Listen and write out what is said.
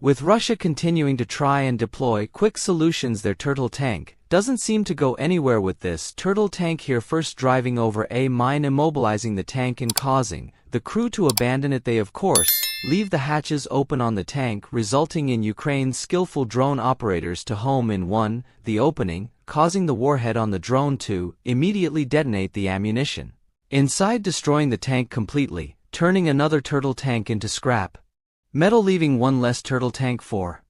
With Russia continuing to try and deploy quick solutions, their turtle tank doesn't seem to go anywhere with this turtle tank here, first driving over a mine, immobilizing the tank and causing the crew to abandon it. They of course leave the hatches open on the tank, resulting in Ukraine's skillful drone operators to home in the opening, causing the warhead on the drone to immediately detonate the ammunition inside, destroying the tank completely, turning another turtle tank into scrap metal, leaving one less turtle tank for